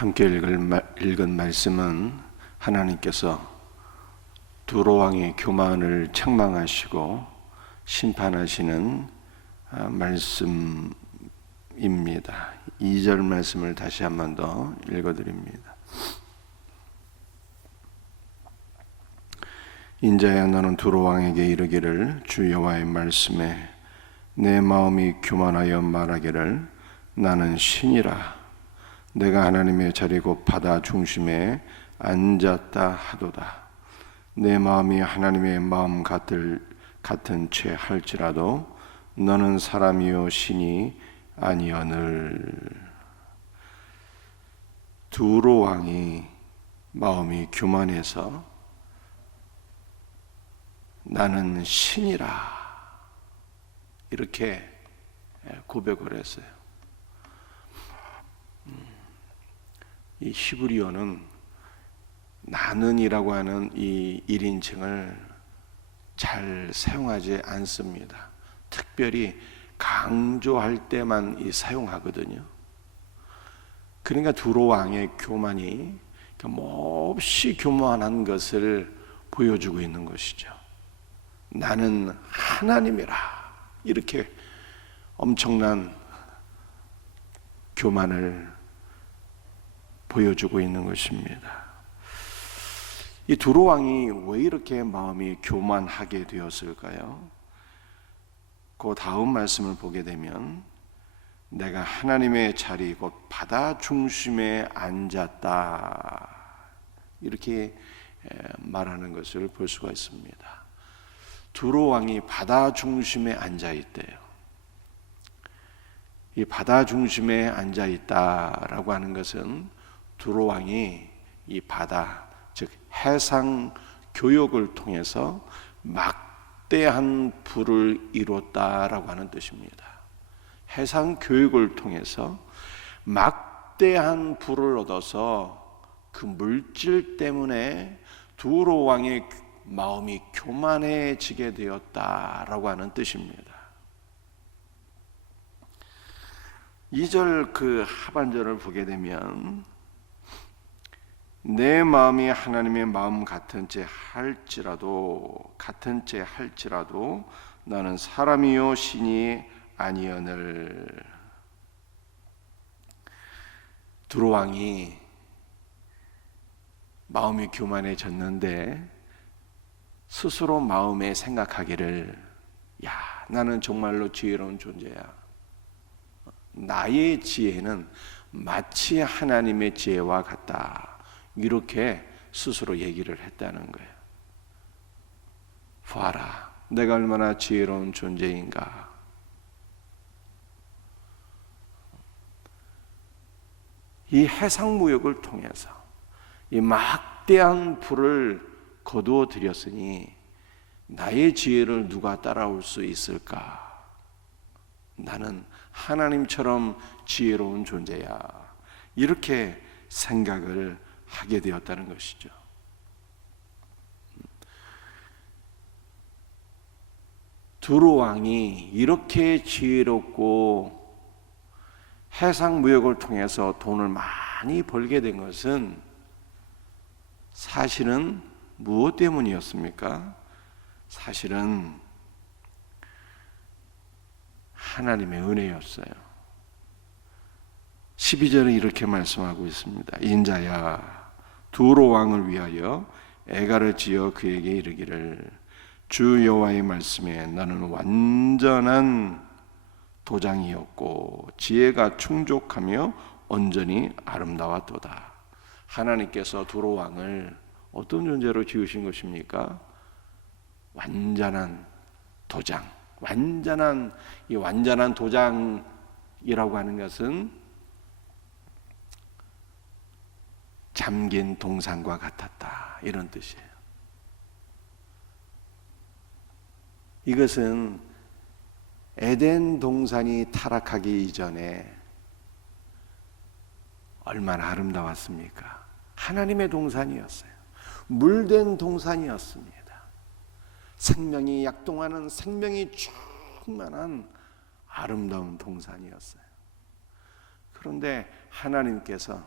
함께 읽은 말씀은 하나님께서 두로 왕의 교만을 책망하시고 심판하시는 말씀입니다. 2절 말씀을 다시 한 번 더 읽어드립니다. 인자야, 너는 두로 왕에게 이르기를, 주 여호와의 말씀에 내 마음이 교만하여 말하기를, 나는 신이라. 내가 하나님의 자리 곧 바다 중심에 앉았다 하도다. 내 마음이 하나님의 마음 같은 채 할지라도 너는 사람이요 신이 아니오늘. 두로 왕이 마음이 교만해서 나는 신이라 이렇게 고백을 했어요. 이 히브리어는 나는이라고 하는 이 1인칭을 잘 사용하지 않습니다. 특별히 강조할 때만 사용하거든요. 그러니까 두로 왕의 교만이 몹시 교만한 것을 보여주고 있는 것이죠. 나는 하나님이라 이렇게 엄청난 교만을 보여주고 있는 것입니다. 이 두로 왕이 왜 이렇게 마음이 교만하게 되었을까요? 그 다음 말씀을 보게 되면 내가 하나님의 자리 곧 바다 중심에 앉았다 이렇게 말하는 것을 볼 수가 있습니다. 두로 왕이 바다 중심에 앉아 있대요. 이 바다 중심에 앉아 있다라고 하는 것은 두로 왕이 이 바다, 즉 해상 교역을 통해서 막대한 부를 이뤘다라고 하는 뜻입니다. 해상 교역을 통해서 막대한 부를 얻어서 그 물질 때문에 두로 왕의 마음이 교만해지게 되었다라고 하는 뜻입니다. 2절 그 하반절을 보게 되면 내 마음이 하나님의 마음 같은 채 할지라도 나는 사람이요 신이 아니오늘. 두로 왕이 마음이 교만해졌는데 스스로 마음에 생각하기를, 야, 나는 정말로 지혜로운 존재야. 나의 지혜는 마치 하나님의 지혜와 같다. 이렇게 스스로 얘기를 했다는 거예요. 봐라, 내가 얼마나 지혜로운 존재인가. 이 해상무역을 통해서 이 막대한 부를 거두어 들였으니 나의 지혜를 누가 따라올 수 있을까? 나는 하나님처럼 지혜로운 존재야. 이렇게 생각을 하게 되었다는 것이죠. 두로 왕이 이렇게 지혜롭고 해상 무역을 통해서 돈을 많이 벌게 된 것은 사실은 무엇 때문이었습니까? 사실은 하나님의 은혜였어요. 12절은 이렇게 말씀하고 있습니다. 인자야, 두로 왕을 위하여 애가를 지어 그에게 이르기를, 주 여호와의 말씀에 너는 완전한 도장이었고 지혜가 충족하며 온전히 아름다웠도다. 하나님께서 두로 왕을 어떤 존재로 지으신 것입니까? 완전한 도장. 이 완전한 도장이라고 하는 것은 잠긴 동산과 같았다, 이런 뜻이에요. 이것은 에덴 동산이 타락하기 이전에 얼마나 아름다웠습니까? 하나님의 동산이었어요. 물된 동산이었습니다. 생명이 약동하는, 생명이 충만한 아름다운 동산이었어요. 그런데 하나님께서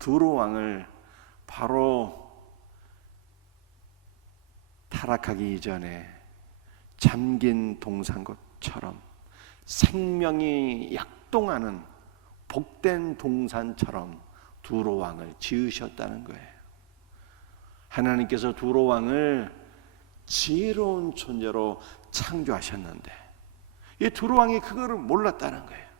두로 왕을 바로 타락하기 이전에 잠긴 동산것처럼 생명이 약동하는 복된 동산처럼 두로 왕을 지으셨다는 거예요. 하나님께서 두로 왕을 지혜로운 존재로 창조하셨는데 이 두로 왕이 그거를 몰랐다는 거예요.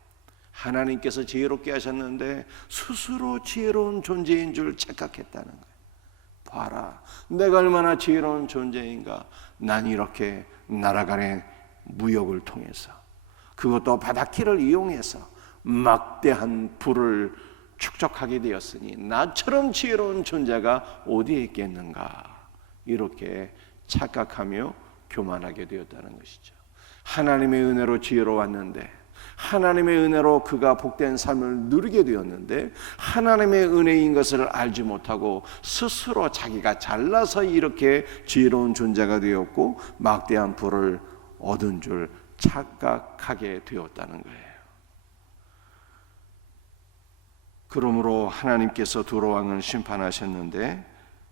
하나님께서 지혜롭게 하셨는데 스스로 지혜로운 존재인 줄 착각했다는 거예요. 봐라, 내가 얼마나 지혜로운 존재인가. 난 이렇게 나라간의 무역을 통해서, 그것도 바닷길을 이용해서 막대한 부를 축적하게 되었으니 나처럼 지혜로운 존재가 어디에 있겠는가. 이렇게 착각하며 교만하게 되었다는 것이죠. 하나님의 은혜로 지혜로웠는데, 하나님의 은혜로 그가 복된 삶을 누리게 되었는데, 하나님의 은혜인 것을 알지 못하고 스스로 자기가 잘나서 이렇게 지혜로운 존재가 되었고 막대한 부를 얻은 줄 착각하게 되었다는 거예요. 그러므로 하나님께서 두로 왕을 심판하셨는데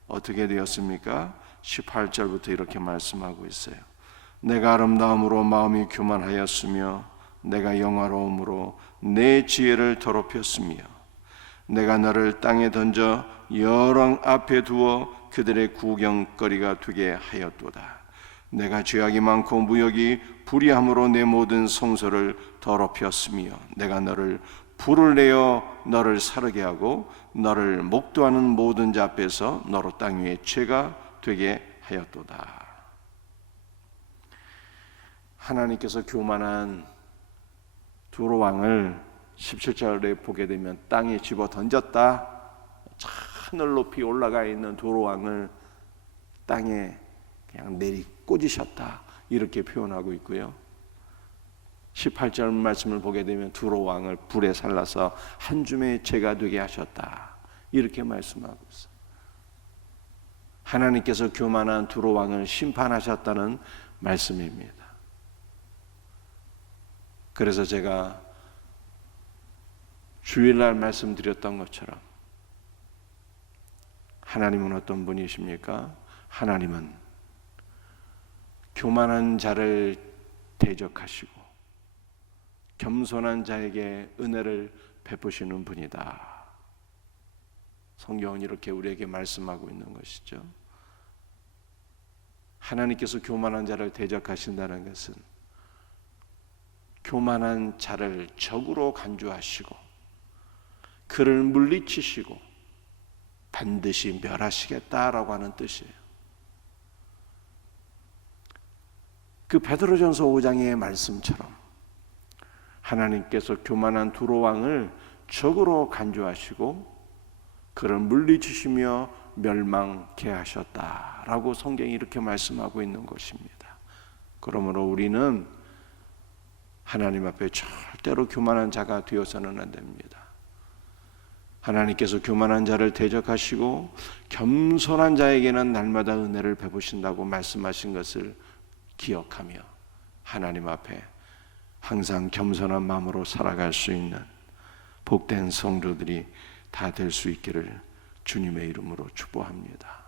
어떻게 되었습니까? 18절부터 이렇게 말씀하고 있어요. 내가 아름다움으로 마음이 교만하였으며 내가 영화로움으로 내 지혜를 더럽혔으며 내가 너를 땅에 던져 여왕 앞에 두어 그들의 구경거리가 되게 하였도다. 내가 죄악이 많고 무역이 불의함으로 내 모든 성소를 더럽혔으며 내가 너를 불을 내어 너를 사르게 하고 너를 목도하는 모든 자 앞에서 너로 땅 위에 죄가 되게 하였도다. 하나님께서 교만한 두로 왕을 17절에 보게 되면 땅에 집어 던졌다. 하늘 높이 올라가 있는 두로 왕을 땅에 그냥 내리 꽂으셨다. 이렇게 표현하고 있고요. 18절 말씀을 보게 되면 두로 왕을 불에 살라서 한 줌의 재가 되게 하셨다. 이렇게 말씀하고 있어요. 하나님께서 교만한 두로 왕을 심판하셨다는 말씀입니다. 그래서 제가 주일날 말씀드렸던 것처럼 하나님은 어떤 분이십니까? 하나님은 교만한 자를 대적하시고 겸손한 자에게 은혜를 베푸시는 분이다. 성경은 이렇게 우리에게 말씀하고 있는 것이죠. 하나님께서 교만한 자를 대적하신다는 것은 교만한 자를 적으로 간주하시고 그를 물리치시고 반드시 멸하시겠다라고 하는 뜻이에요. 그 베드로전서 5장의 말씀처럼 하나님께서 교만한 두로 왕을 적으로 간주하시고 그를 물리치시며 멸망케 하셨다라고 성경이 이렇게 말씀하고 있는 것입니다. 그러므로 우리는 하나님 앞에 절대로 교만한 자가 되어서는 안 됩니다. 하나님께서 교만한 자를 대적하시고 겸손한 자에게는 날마다 은혜를 베푸신다고 말씀하신 것을 기억하며 하나님 앞에 항상 겸손한 마음으로 살아갈 수 있는 복된 성도들이 다 될 수 있기를 주님의 이름으로 축복합니다.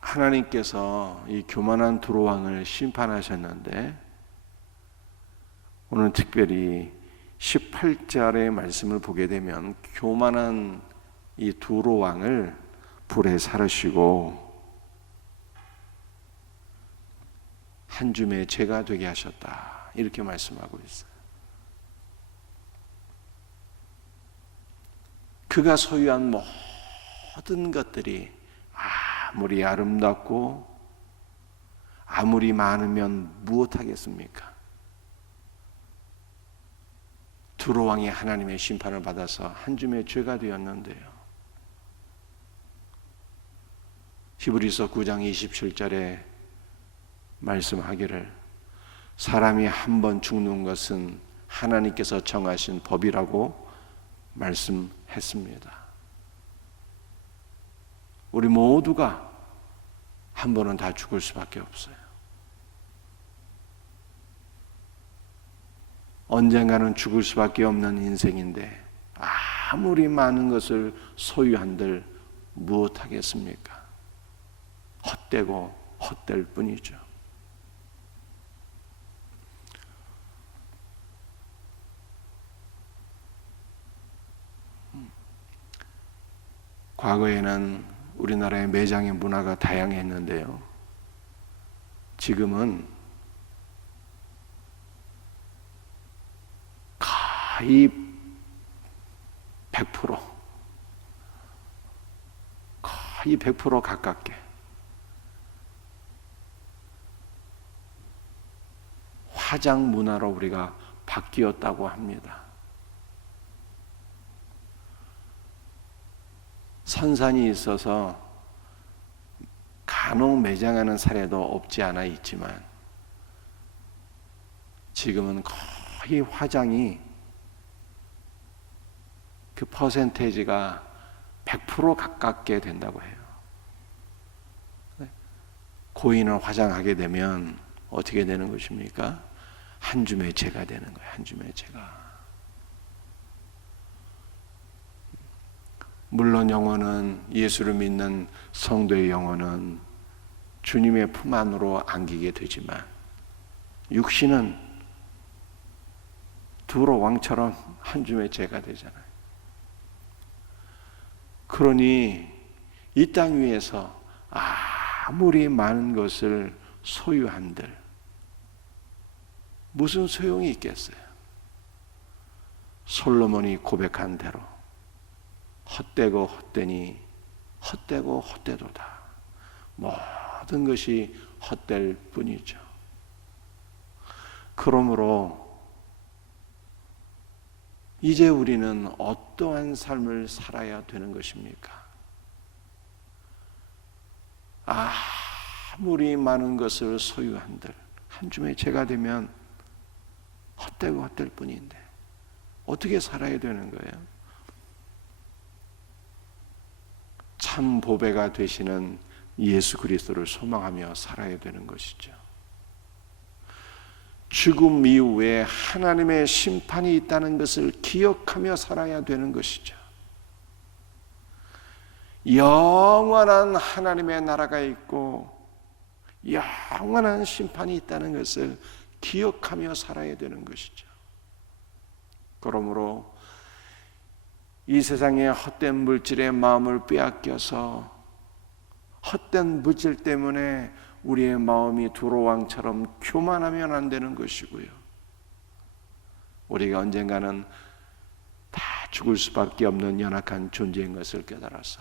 하나님께서 이 교만한 두로 왕을 심판하셨는데 오늘 특별히 18절의 말씀을 보게 되면 교만한 이 두로 왕을 불에 사르시고 한 줌의 재가 되게 하셨다. 이렇게 말씀하고 있어요. 그가 소유한 모든 것들이 아무리 아름답고 아무리 많으면 무엇하겠습니까? 두로 왕이 하나님의 심판을 받아서 한 줌의 죄가 되었는데요. 히브리서 9장 27절에 말씀하기를 사람이 한 번 죽는 것은 하나님께서 정하신 법이라고 말씀했습니다. 우리 모두가 한 번은 다 죽을 수밖에 없어요. 언젠가는 죽을 수밖에 없는 인생인데 아무리 많은 것을 소유한들 무엇하겠습니까? 헛되고 헛될 뿐이죠. 과거에는 우리나라의 매장의 문화가 다양했는데요. 지금은 거의 100% 가깝게 화장 문화로 우리가 바뀌었다고 합니다. 선산이 있어서 간혹 매장하는 사례도 없지 않아 있지만 지금은 거의 화장이 그 퍼센테이지가 100% 가깝게 된다고 해요. 고인을 화장하게 되면 어떻게 되는 것입니까? 한 줌의 죄가 되는 거예요. 한 줌의 죄가. 물론 영혼은, 예수를 믿는 성도의 영혼은 주님의 품 안으로 안기게 되지만 육신은 두로 왕처럼 한 줌의 죄가 되잖아요. 그러니 이 땅 위에서 아무리 많은 것을 소유한들 무슨 소용이 있겠어요? 솔로몬이 고백한 대로 헛되고 헛되니 헛되고 헛되도다. 모든 것이 헛될 뿐이죠. 그러므로 이제 우리는 어떠한 삶을 살아야 되는 것입니까? 아무리 많은 것을 소유한들 한 줌의 죄가 되면 헛되고 헛될 뿐인데 어떻게 살아야 되는 거예요? 참 보배가 되시는 예수 그리스도를 소망하며 살아야 되는 것이죠. 죽음 이후에 하나님의 심판이 있다는 것을 기억하며 살아야 되는 것이죠. 영원한 하나님의 나라가 있고 영원한 심판이 있다는 것을 기억하며 살아야 되는 것이죠. 그러므로 이 세상의 헛된 물질의 마음을 빼앗겨서 헛된 물질 때문에 우리의 마음이 두로왕처럼 교만하면 안 되는 것이고요. 우리가 언젠가는 다 죽을 수밖에 없는 연약한 존재인 것을 깨달아서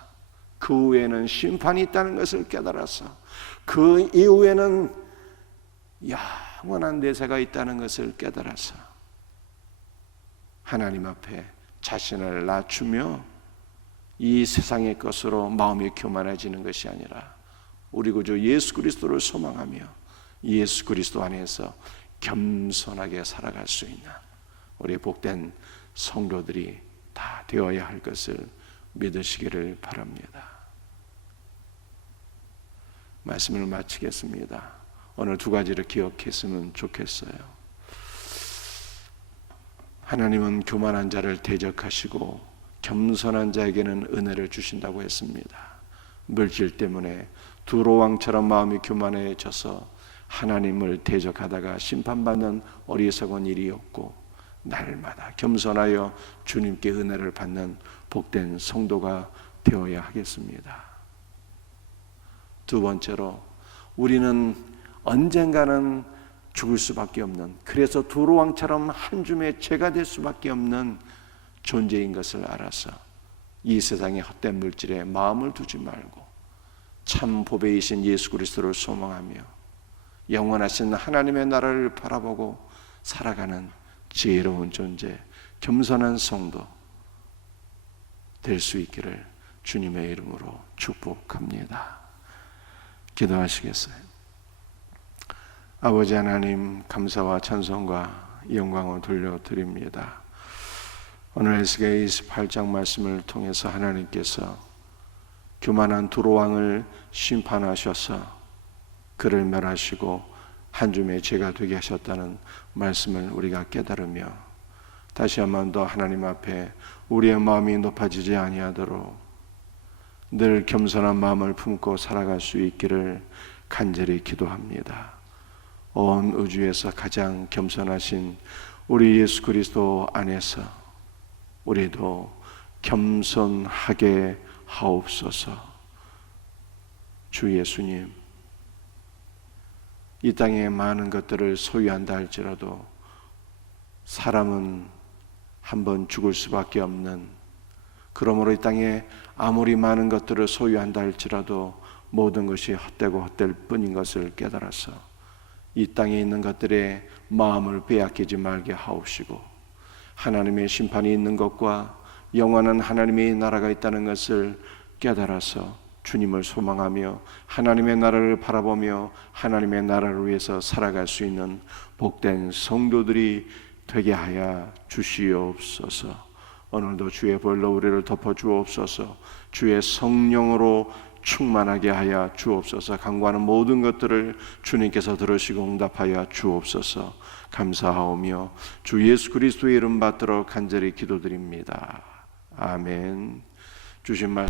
그 후에는 심판이 있다는 것을 깨달아서 그 이후에는 영원한 내세가 있다는 것을 깨달아서 하나님 앞에 자신을 낮추며 이 세상의 것으로 마음이 교만해지는 것이 아니라 우리 구주 예수 그리스도를 소망하며 예수 그리스도 안에서 겸손하게 살아갈 수 있는 우리 복된 성도들이 다 되어야 할 것을 믿으시기를 바랍니다. 말씀을 마치겠습니다. 오늘 두 가지를 기억했으면 좋겠어요. 하나님은 교만한 자를 대적하시고 겸손한 자에게는 은혜를 주신다고 했습니다. 물질 때문에 두로왕처럼 마음이 교만해져서 하나님을 대적하다가 심판받는 어리석은 일이 없고 날마다 겸손하여 주님께 은혜를 받는 복된 성도가 되어야 하겠습니다. 두 번째로 우리는 언젠가는 죽을 수밖에 없는, 그래서 두로왕처럼 한 줌의 죄가 될 수밖에 없는 존재인 것을 알아서 이 세상의 헛된 물질에 마음을 두지 말고 참 보배이신 예수 그리스도를 소망하며 영원하신 하나님의 나라를 바라보고 살아가는 지혜로운 존재, 겸손한 성도 될 수 있기를 주님의 이름으로 축복합니다. 기도하시겠어요? 아버지 하나님, 감사와 찬송과 영광을 돌려드립니다. 오늘 에스겔 28장 말씀을 통해서 하나님께서 교만한 두로왕을 심판하셔서 그를 멸하시고 한 줌의 죄가 되게 하셨다는 말씀을 우리가 깨달으며 다시 한 번 더 하나님 앞에 우리의 마음이 높아지지 아니하도록 늘 겸손한 마음을 품고 살아갈 수 있기를 간절히 기도합니다. 온 우주에서 가장 겸손하신 우리 예수 그리스도 안에서 우리도 겸손하게 하옵소서. 주 예수님, 이 땅에 많은 것들을 소유한다 할지라도 사람은 한번 죽을 수밖에 없는, 그러므로 이 땅에 아무리 많은 것들을 소유한다 할지라도 모든 것이 헛되고 헛될 뿐인 것을 깨달아서 이 땅에 있는 것들에 마음을 빼앗기지 말게 하옵시고, 하나님의 심판이 있는 것과 영원한 하나님의 나라가 있다는 것을 깨달아서 주님을 소망하며 하나님의 나라를 바라보며 하나님의 나라를 위해서 살아갈 수 있는 복된 성도들이 되게 하여 주시옵소서. 오늘도 주의 벌로 우리를 덮어 주옵소서. 주의 성령으로 충만하게 하여 주옵소서. 간구하는 모든 것들을 주님께서 들으시고 응답하여 주옵소서. 감사하오며 주 예수 그리스도의 이름 받들어 간절히 기도드립니다. 아멘. 주신 말씀